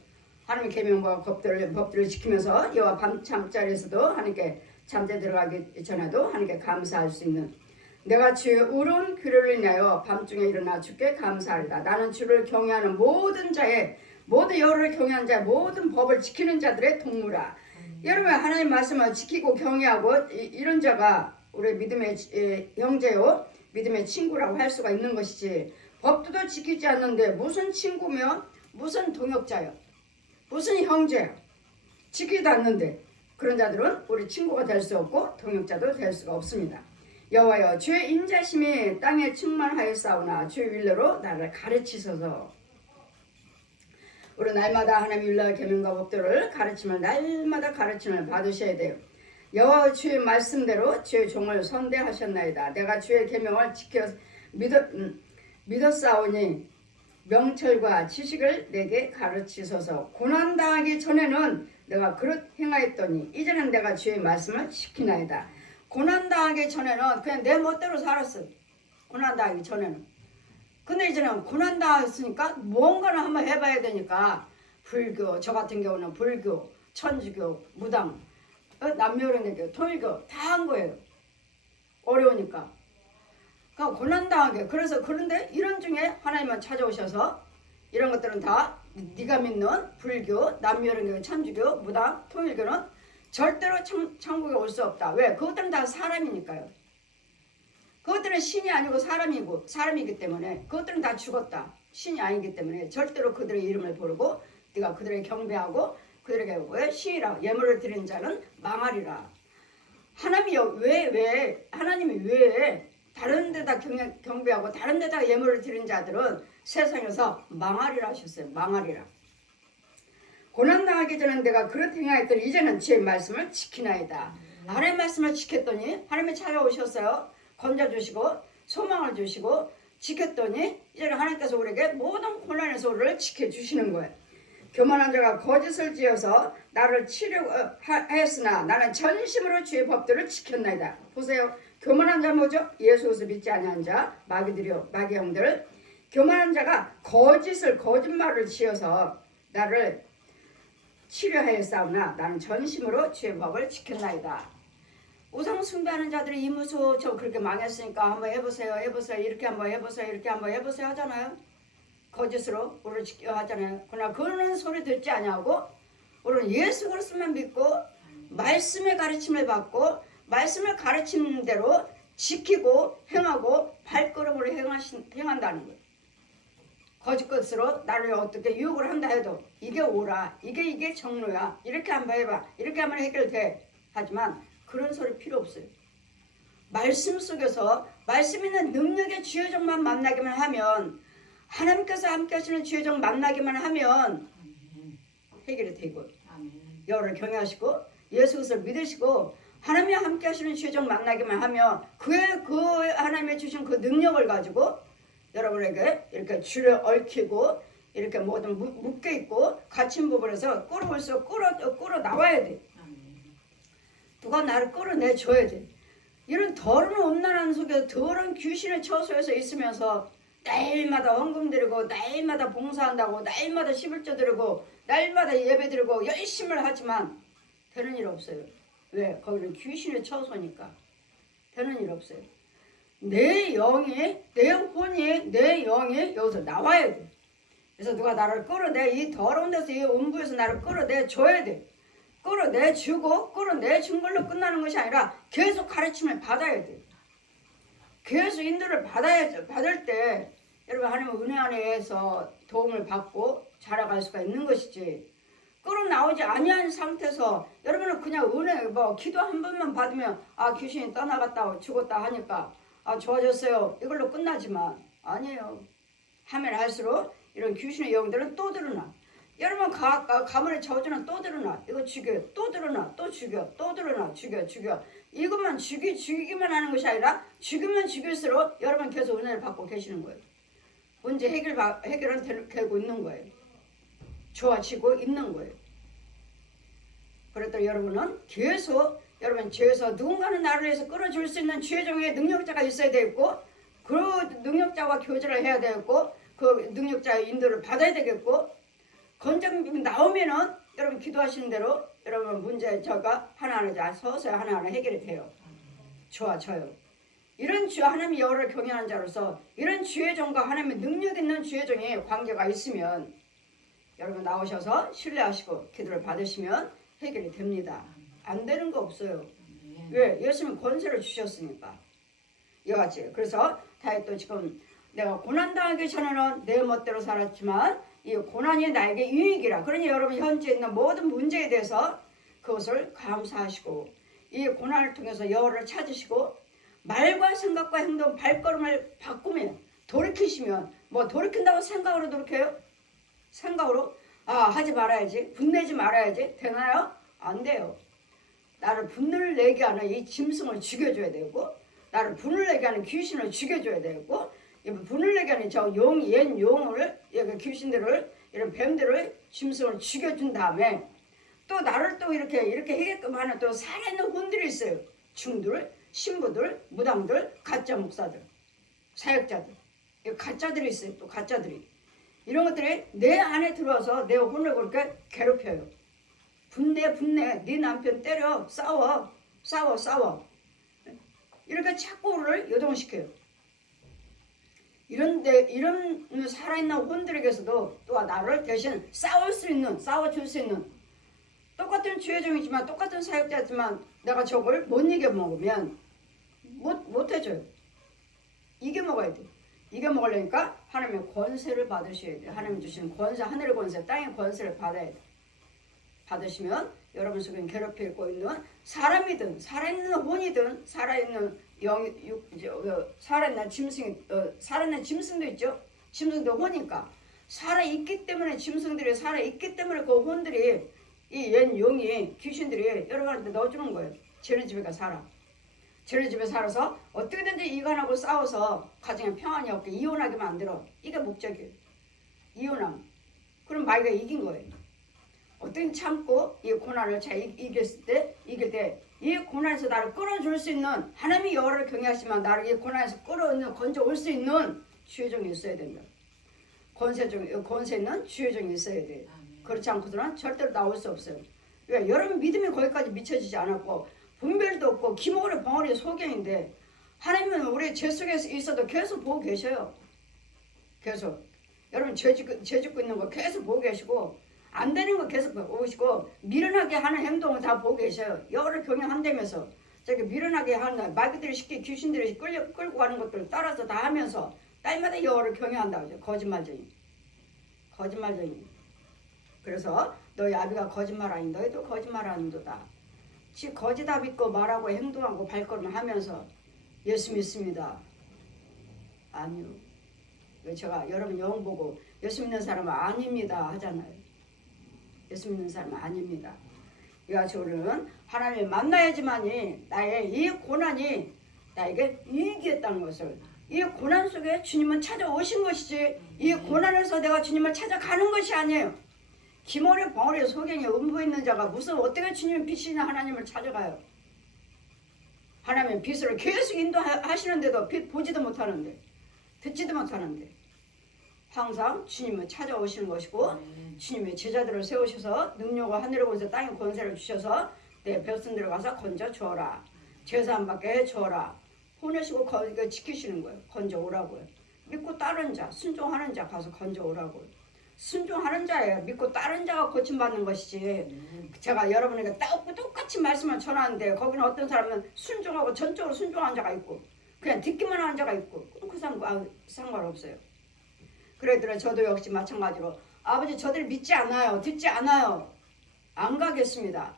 하나님의 계명과 법들을 지키면서 여호와 밤잠자리에서도 하나님께 잠재 들어가기 전에도 하나님께 감사할 수 있는 내가 주의 의로운 규례를 인하여 밤중에 일어나 주께 감사하리다. 나는 주를 경외하는 모든 자의 모든 여호와를 경외하는 자의 모든 법을 지키는 자들의 동무라. 여러분 하나님 말씀을 지키고 경외하고 이런 자가 우리 믿음의 형제요 믿음의 친구라고 할 수가 있는 것이지 법도도 지키지 않는데 무슨 친구며 무슨 동역자요 무슨 형제요 지키지도 않는데 그런 자들은 우리 친구가 될 수 없고 동역자도 될 수가 없습니다. 여호와여 주의 인자심이 땅에 충만하였사오나 주의 윌로로 나를 가르치소서. 우리 날마다 하나님의 율례와 계명과 법도를 가르침을 날마다 가르침을 받으셔야 돼요. 여호와 주의 말씀대로 주의 종을 선대하셨나이다. 내가 주의 계명을 지켜 믿었사오니 명철과 지식을 내게 가르치소서. 고난당하기 전에는 내가 그릇 행하였더니 이제는 내가 주의 말씀을 지키나이다. 고난당하기 전에는 그냥 내 멋대로 살았어요. 고난당하기 전에는. 근데 이제는 고난당했으니까 뭔가를 한번 해봐야 되니까 불교, 저 같은 경우는 불교, 천주교, 무당, 남녀론교, 통일교 다 한 거예요. 어려우니까. 그러니까 고난당하게. 그래서 그런데 이런 중에 하나님만 찾아오셔서 이런 것들은 다 네가 믿는 불교, 남녀론교, 천주교, 무당, 통일교는 절대로 천국에 올 수 없다. 왜? 그것들은 다 사람이니까요. 그것들은 신이 아니고 사람이고 사람이기 때문에 그것들은 다 죽었다. 신이 아니기 때문에 절대로 그들의 이름을 부르고 네가 그들에게 경배하고 그들에게 왜 신이라 예물을 드리는 자는 망하리라. 하나님이 왜 다른 데다 경배하고 다른 데다 예물을 드리는 자들은 세상에서 망하리라 하셨어요. 망하리라. 고난당하기 전에 내가 그렇게 행하였더니 이제는 주의 말씀을 지키나이다. 하나님의 말씀을 지켰더니 하나님이 찾아오셨어요. 건져주시고 소망을 주시고 지켰더니 이제는 하나님께서 우리에게 모든 고난에서 우리를 지켜주시는 거예요. 교만한 자가 거짓을 지어서 나를 치려하였으나 나는 전심으로 주의 법들을 지켰나이다. 보세요. 교만한 자 뭐죠? 예수를 믿지 아니한 자, 마귀들이요, 마귀 형들. 교만한 자가 거짓말을 지어서 나를 치려하였사오나 나는 전심으로 주의 법을 지켰나이다. 우상 숭배하는 자들이 이무수 저 그렇게 망했으니까 한번 해보세요 이렇게 한번 해보세요 이렇게 한번 해보세요 하잖아요. 거짓으로 우리를 지켜 하잖아요. 그러나 그런 소리 듣지 아니하고 우리는 예수 그리스도만 믿고 말씀의 가르침을 받고 말씀을 가르치는 대로 지키고 행하고 발걸음으로 행한다는 거예요. 거짓것으로 나를 어떻게 유혹을 한다 해도 이게 옳아 이게 정로야 이렇게 한번 해봐 이렇게 하면 해결돼. 하지만 그런 소리 필요 없어요. 말씀 속에서 말씀 있는 능력의 주여정만 만나기만 하면 하나님께서 함께 하시는 주여정 만나기만 하면 해결이 되고 여호와를 경외하시고 예수 그리스도를 믿으시고 하나님이 함께 하시는 주여정 만나기만 하면 그 하나님이 주신 그 능력을 가지고 여러분에게 이렇게 줄을 얽히고 이렇게 모든 묶여있고 갇힌 부분에서 끌어올수록 끌어 나와야 돼. 누가 나를 끌어내줘야 돼. 이런 더러운 음란한 속에서 더러운 귀신의 처소에서 있으면서 날마다 헌금 드리고 날마다 봉사한다고 날마다 11조 드리고 날마다 예배 드리고 열심을 하지만 되는 일 없어요. 왜? 거기는 귀신의 처소니까 되는 일 없어요. 내 영이 내 혼이 내 영이 여기서 나와야 돼. 그래서 누가 나를 끌어내 이 더러운 데서 이 음부에서 나를 끌어내 줘야 돼. 끌어내주고 끌어내준 걸로 끝나는 것이 아니라 계속 가르침을 받아야 돼. 계속 인도를 받을 때 여러분 하나님의 은혜 안에서 도움을 받고 자라갈 수가 있는 것이지 끌어나오지 아니한 상태에서 여러분은 그냥 은혜 기도 한 번만 받으면 귀신이 떠나갔다 죽었다 하니까 좋아졌어요 이걸로 끝나지만 아니에요. 하면 할수록 이런 귀신의 영들은 또 드러나. 여러분 가문의 저주는 또 드러나. 이거 죽여 또 드러나 또 죽여 또 드러나 죽여 이것만 죽이기만 하는 것이 아니라 죽이면 죽일수록 여러분 계속 은혜를 받고 계시는 거예요. 문제 해결은 되고 있는 거예요. 좋아지고 있는 거예요. 그랬더니 여러분은 계속 여러분 죄에서 누군가는 나를 위해서 끌어줄 수 있는 주의종의 능력자가 있어야 되겠고 그 능력자와 교제를 해야 되겠고 그 능력자의 인도를 받아야 되겠고 건강이 나오면은 여러분 기도하시는 대로 여러분 문제 저가 하나하나 서서히 하나하나 해결이 돼요. 좋아져요. 이런 주 하나님의 여호와를 경외하는 자로서 이런 주의 종과 하나님의 능력 있는 주의 종의 관계가 있으면 여러분 나오셔서 신뢰하시고 기도를 받으시면 해결이 됩니다. 안 되는 거 없어요. 네. 왜? 예수님 권세를 주셨으니까. 이같이. 그래서 다윗도 지금 내가 고난당하기 전에는 내 멋대로 살았지만 이 고난이 나에게 유익이라. 그러니 여러분 현재 있는 모든 문제에 대해서 그것을 감사하시고 이 고난을 통해서 여호와를 찾으시고 말과 생각과 행동 발걸음을 바꾸면 돌이키시면 뭐 돌이킨다고 생각으로 돌이켜요? 생각으로 하지 말아야지 분내지 말아야지 되나요? 안 돼요. 나를 분을 내게 하는 이 짐승을 죽여줘야 되고 나를 분을 내게 하는 귀신을 죽여줘야 되고 분을 내게 하는 저 옛 용을 귀신들을 이런 뱀들을 짐승을 죽여준 다음에 또 나를 또 이렇게 하게끔 하는 또 살아있는 혼들이 있어요. 중들, 신부들, 무당들, 가짜 목사들, 사역자들 가짜들이 있어요. 또 가짜들이 이런 것들이 내 안에 들어와서 내 혼을 그렇게 괴롭혀요. 분내 네 남편 때려 싸워 이렇게 자꾸 우리를 요동시켜요. 이런 살아있는 혼들에게서도 또 나를 대신 싸워줄 수 있는 똑같은 주여종이지만 똑같은 사역자지만 내가 저걸 못 이겨먹으면 못 해줘요. 이겨먹어야 돼. 이겨먹으려니까 하나님의 권세를 받으셔야 돼. 하나님 주신 권세, 하늘의 권세, 땅의 권세를 받아야 돼. 받으시면 여러분 속에 괴롭히고 있는 사람이든 살아있는 혼이든 살아있는 살아있는 짐승도 있죠. 짐승도 혼이니까 살아있기 때문에 짐승들이 살아있기 때문에 그 혼들이 이 옛 용이 귀신들이 여러분한테 넣어주는 거예요. 쟤네 집에 가 살아. 쟤네 집에 살아서 어떻게든지 이간하고 싸워서 가정에 평안이 없게 이혼하게 만들어. 이게 목적이에요. 이혼함. 그럼 마귀가 이긴 거예요. 어떻게 참고 이 고난을 잘 이길 때 이 고난에서 나를 끌어줄 수 있는 하나님이 여호와를 경외하시면 나를 이 고난에서 건져올 수 있는 주여종이 있어야 된다. 권세 있는 주여종이 있어야 돼. 그렇지 않고서는 절대로 나올 수 없어요. 왜? 여러분 믿음이 거기까지 미쳐지지 않았고 분별도 없고 기모리 벙어리 소경인데 하나님은 우리 죄 속에 있어도 계속 보고 계셔요. 계속 여러분 죄 짓고 있는 거 계속 보고 계시고 안 되는 거 계속 보시고 미련하게 하는 행동을 다 보고 계셔요. 여호와를 경외한다면서 저기 미련하게 하는 마귀들이 쉽게 귀신들이 끌고 가는 것들을 따라서 다 하면서 딸마다 여호와를 경외한다고. 거짓말쟁이. 그래서 너희 아비가 거짓말 아닌 너희도 거짓말 하는도다. 지 거짓다 믿고 말하고 행동하고 발걸음 하면서 예수 믿습니다. 아니요. 제가 여러분 영 보고 예수 믿는 사람은 아닙니다 하잖아요. 예수 믿는 사람은 아닙니다. 이같이 우리는 하나님을 만나야지만이 나의 이 고난이 나에게 이익이었다는 것을 이 고난 속에 주님은 찾아오신 것이지 이 고난에서 내가 주님을 찾아가는 것이 아니에요. 기머리 벙어리 소경이 음부 있는 자가 무슨 어떻게 주님의 빛이나 하나님을 찾아가요. 하나님의 빛을 계속 인도하시는데도 빛 보지도 못하는데 듣지도 못하는데 항상 주님을 찾아오시는 것이고 주님의 제자들을 세우셔서 능력과 하늘의 권세 땅의 권세를 주셔서 내 백성들을 가서 건져 주어라. 제사 안 받게 해 주어라. 보내시고 지키시는 거예요. 건져 오라고요. 믿고 따르는 자, 순종하는 자 가서 건져 오라고요. 순종하는 자예요. 믿고 따르는 자가 고침받는 것이지. 제가 여러분에게 똑같이 말씀을 전하는데 거기는 어떤 사람은 순종하고 전적으로 순종하는 자가 있고 그냥 듣기만 하는 자가 있고 그 사람 상관없어요. 그래도 저도 역시 마찬가지로 아버지 저들 믿지 않아요. 듣지 않아요. 안 가겠습니다.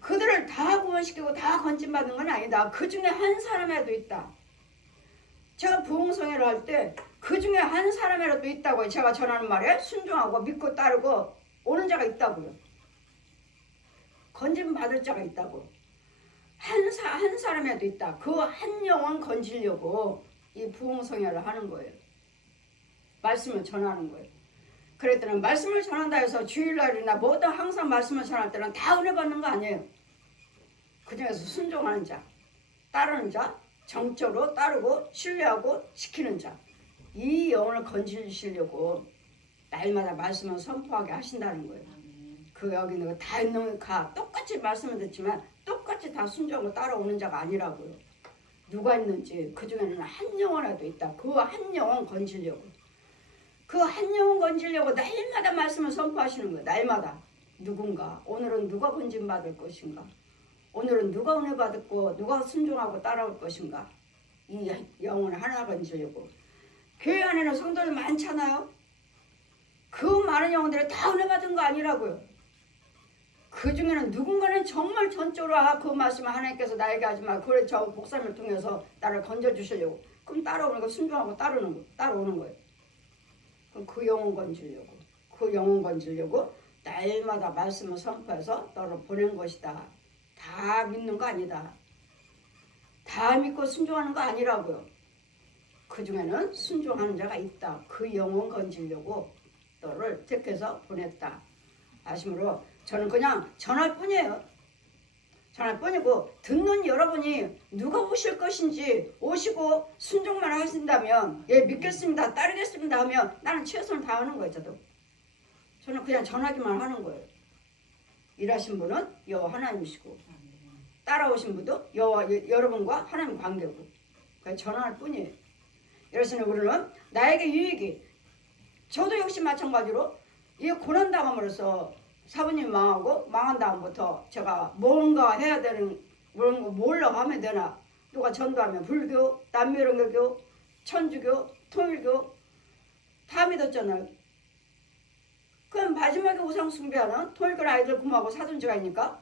그들을 다 구원시키고 다 건진받는 건 아니다. 그 중에 한 사람이라도 있다. 제가 부흥성회를 할 때 그 중에 한 사람이라도 있다고요. 제가 전하는 말에 순종하고 믿고 따르고 오는 자가 있다고요. 건진받을 자가 있다고. 한 사람이라도 있다. 그 한 영혼 건지려고 이 부흥성회를 하는 거예요. 말씀을 전하는 거예요. 그랬더니 말씀을 전한다 해서 주일날이나 뭐든 항상 말씀을 전할 때는 다 은혜 받는 거 아니에요. 그 중에서 순종하는 자, 따르는 자, 정적으로 따르고 신뢰하고 지키는 자, 이 영혼을 건지시려고 날마다 말씀을 선포하게 하신다는 거예요. 그 여기는 다 있는 똑같이 말씀을 듣지만 똑같이 다 순종하고 따라오는 자가 아니라고요. 누가 있는지 그 중에는 한 영혼이라도 있다. 그 한 영혼 건지려고. 그 한 영혼 건지려고 날마다 말씀을 선포하시는 거예요. 날마다. 누군가, 오늘은 누가 건진받을 것인가, 오늘은 누가 은혜 받고 누가 순종하고 따라올 것인가, 이 영혼을 하나 건지려고. 교회 안에는 성도들 많잖아요. 그 많은 영혼들이 다 은혜 받은 거 아니라고요. 그 중에는 누군가는 정말 전적으로 그 말씀을 하나님께서 나에게 하지만 그래 저 목사님을 통해서 나를 건져주시려고. 그럼 따라오는 거, 순종하고 따라오는 거예요. 그럼 그 영혼 건지려고 날마다 말씀을 선포해서 너를 보낸 것이다. 다 믿는 거 아니다. 다 믿고 순종하는 거 아니라고요. 그 중에는 순종하는 자가 있다. 그 영혼 건지려고 너를 택해서 보냈다. 아심으로 저는 그냥 전할 뿐이에요. 전할 뿐이고, 듣는 여러분이 누가 오실 것인지 오시고 순종만 하신다면, 예, 믿겠습니다, 따르겠습니다 하면 나는 최선을 다하는 거예요. 저는 그냥 전하기만 하는 거예요. 일하신 분은 여호와 하나님이시고, 따라오신 분도 여호와 여러분과 하나님 관계고, 그냥 전할 뿐이에요. 이래서 우리는 나에게 유익이, 저도 역시 마찬가지로 이 고난 당함으로써 사부님 망하고 망한 다음부터 제가 뭔가 해야 되는, 뭘로 하면 되나, 누가 전도하면 불교, 남미령교, 천주교, 통일교 다 믿었잖아요. 그럼 마지막에 우상 숭배하는 통일교 아이들 공부하고 사돈지가 있니까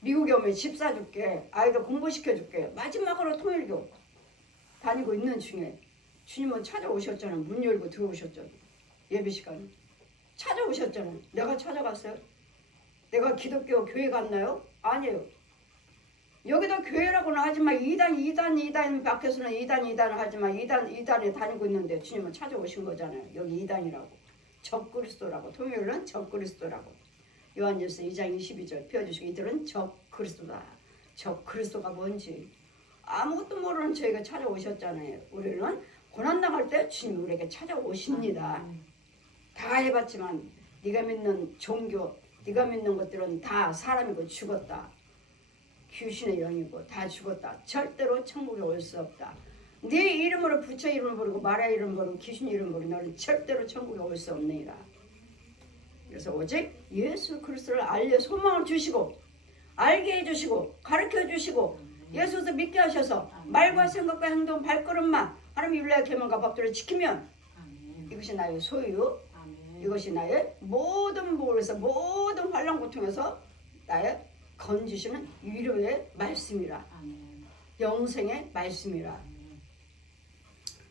미국에 오면 집 사줄게, 아이들 공부시켜줄게, 마지막으로 통일교 다니고 있는 중에 주님은 찾아오셨잖아요. 문 열고 들어오셨잖아요. 예배 시간에 찾아오셨잖아요. 내가 찾아갔어요? 내가 기독교 교회 갔나요? 아니에요. 여기도 교회라고는 하지만 이단 밖에서는 이단을 하지만 이단에 다니고 있는데 주님은 찾아오신 거잖아요. 여기 이단이라고, 적그리스도라고, 통일은 적그리스도라고. 요한일서 2장 22절 펴주시고, 이들은 적그리스도다. 적그리스도가 뭔지 아무것도 모르는 저희가 찾아오셨잖아요. 우리는 고난당할 때 주님이 우리에게 찾아오십니다. 다 해봤지만 네가 믿는 종교, 네가 믿는 것들은 다 사람이고 죽었다. 귀신의 영이고 다 죽었다. 절대로 천국에 올 수 없다. 네 이름으로 부처 이름을 부르고 마리아 이름을 부르고 귀신 이름을 부르고 너는 절대로 천국에 올 수 없느니라. 그래서 오직 예수 그리스도를 알려 소망을 주시고 알게 해주시고 가르쳐 주시고 예수를 믿게 하셔서 말과 생각과 행동 발걸음만 하나님의 율례와 계명과 법도를 지키면 이것이 나의 소유, 이것이 나의 모든 부분에서 모든 환난 고통에서 나의 건지시는 위로의 말씀이라, 영생의 말씀이라.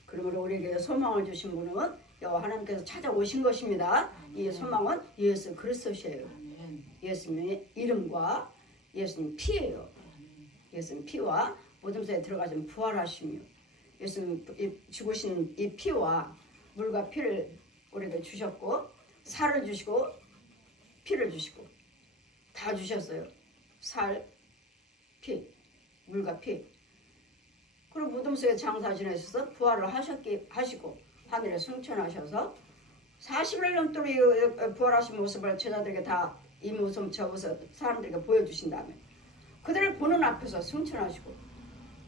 그러므로 우리에게 소망을 주신 분은 여호와 하나님께서 찾아오신 것입니다. 이 소망은 예수 그리스도시에요. 예수님의 이름과 예수님 피예요. 예수님 피와 모든 속에 들어가신 부활하시며, 예수님 죽으신 이 피와 물과 피를 우리에게 주셨고, 살을 주시고 피를 주시고 다 주셨어요. 살, 피, 물과 피. 그리고 무덤 속에 장사 지내셔서 부활을 하시고 하늘에 승천하셔서 40일 넘도록 부활하신 모습을 제자들에게 다 이 모습 저 모습 사람들에게 보여주신 다음에 그들을 보는 앞에서 승천하시고,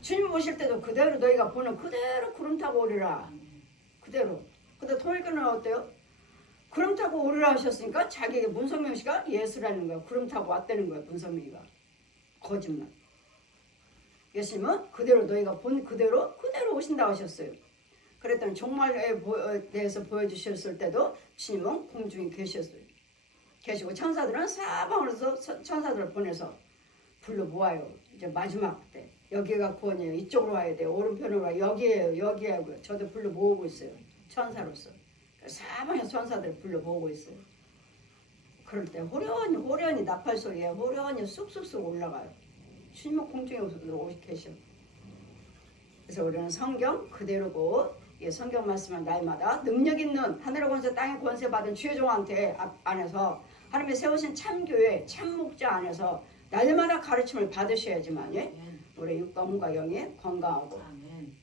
주님 오실 때도 그대로 너희가 보는 그대로 구름 타고 오리라. 그대로. 근데 통일교는 어때요? 구름 타고 오리라 하셨으니까 자기에게 문성명 씨가 예수라는 거야. 구름 타고 왔다는 거야. 문성명이가. 거짓말. 예수님은 그대로 너희가 본 그대로 오신다고 하셨어요. 그랬더니 종말에 대해서 보여주셨을 때도 주님은 공중에 계시고 천사들은 사방으로서 천사들을 보내서 불러 모아요. 이제 마지막 때 여기가 구원이에요. 이쪽으로 와야 돼요. 오른편으로 와. 여기에요. 저도 불러 모으고 있어요. 천사로서. 사방에서 천사들을 불러 모으고 있어요. 그럴 때 호련히 나팔 소리에 호련히 쑥쑥쑥 올라가요. 주님은 공중에 오시 계셔. 그래서 우리는 성경 그대로고, 이 성경 말씀은 날마다 능력 있는 하늘의 권세 땅의 권세 받은 주의 종한테 안에서 하나님이 세우신 참교회 참목자 안에서 날마다 가르침을 받으셔야지만, 예? 우리 육과 영이 건강하고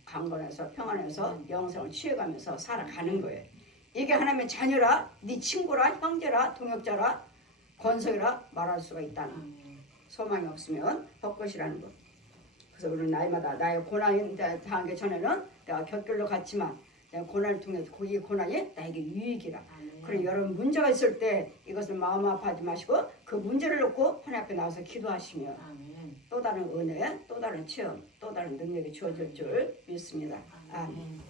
강건해서 평안해서 영생을 취해가면서 살아가는 거예요. 이게 하나님의 자녀라, 네 친구라, 형제라, 동역자라, 권속이라 말할 수가 있다는 소망이 없으면 벚꽃이라는 것. 그래서 우리는 날마다 나의 고난이 당한 게 전에는 내가 곁길로 갔지만 내가 고난을 통해서 이 고난이 나에게 유익이라. 그리고 여러분 문제가 있을 때 이것을 마음 아파하지 마시고 그 문제를 놓고 하나님 앞에 나와서 기도하시면 또 다른 은혜, 또 다른 체험, 또 다른 능력이 주어질 줄 믿습니다. 아멘.